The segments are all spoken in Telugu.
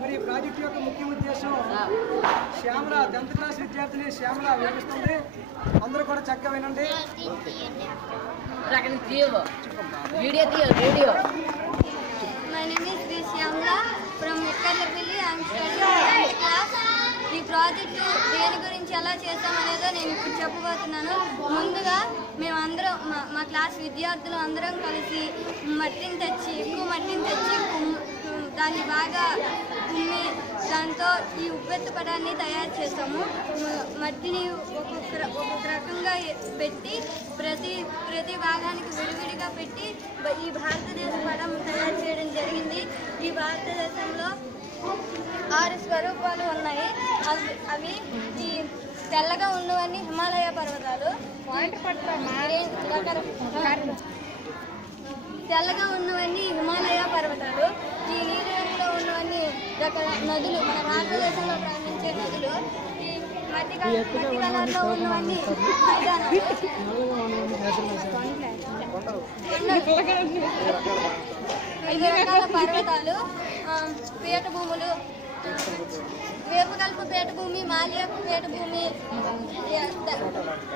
మరి ప్రాజెక్టు యొక్క ముఖ్య ఉద్దేశం శ్యామల 10th క్లాస్ విద్యార్థిని శ్యామల వివరిస్తుంది. అందరూ కూడా చక్కగా వినండి. My name is Sri Shyamla from Mekkarlapalli. I am studying 10th class. ఈ ప్రాజెక్టు దేని గురించి ఎలా చేస్తామనేదో నేను ఇప్పుడు చెప్పబోతున్నాను. ముందుగా మేమందరం మా క్లాస్ విద్యార్థులు అందరం కలిసి ఎక్కువ మట్టిని తెచ్చి దాన్ని బాగా కుమ్మి దాంతో ఈ ఉప్పెత్తు పటాన్ని తయారు చేస్తాము. మట్టిని ఒక్కొక్క రకంగా పెట్టి ప్రతి భాగానికి విడివిడిగా పెట్టి ఈ భారతదేశ పటం తయారు చేయడం జరిగింది. ఈ భారతదేశంలో 6 స్వరూపాలు ఉన్నాయి. అవి ఈ తెల్లగా ఉన్నవన్నీ హిమాలయ పర్వతాలు, తెల్లగా ఉన్నవన్నీ హిమాలయ పర్వతాలు, ఈ నీలి రంగులో ఉన్నవన్నీ నదులు, మన భారతదేశంలో ప్రవహించే నదులు, ఈ మట్టి కలర్లో ఉన్నవన్నీ మైదానాలు, 5 రకాల పర్వతాలు, పీఠభూములు, వేపకల్ప పీఠభూమి, మాలియాపు పీఠభూమి,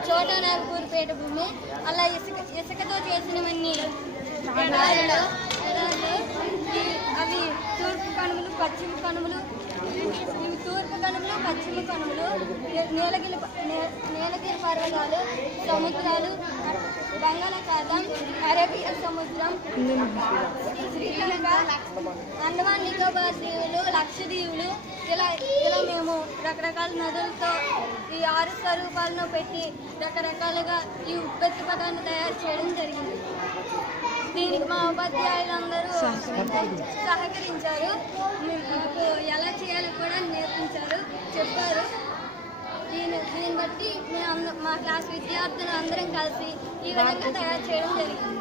చోటానాగపూర్ పీఠభూమి, అలా ఇసుకతో చేసినవన్నీ రాళ్ళు. అవి తూర్పు కనుమలు, పశ్చిమ కనుమలు, ఇవి తూర్పు కనుమలు, పశ్చిమ కనుమలు, నీలగిరి పర్వతాలు, సముద్రాలు, బంగాళాఖాతం, అరేబియా సముద్రం, శ్రీలంక, అండమాన్ నికోబార్ దీవులు, లక్షద్వీపులు, ఇలా మేము రకరకాల నదులతో ఈ 6 స్వరూపాలను పెట్టి రకరకాలుగా ఈ ఉప్పెత్తు పదాన్ని తయారు చేయడం జరిగింది. దీనికి మా ఉపాధ్యాయులందరూ సహకరించారు. మాకు ఎలా చేయాలో కూడా నేర్పించారు, చెప్పారు. దీన్ని బట్టి మా క్లాస్ విద్యార్థులు అందరం కలిసి ఈ విధంగా తయారు చేయడం జరిగింది.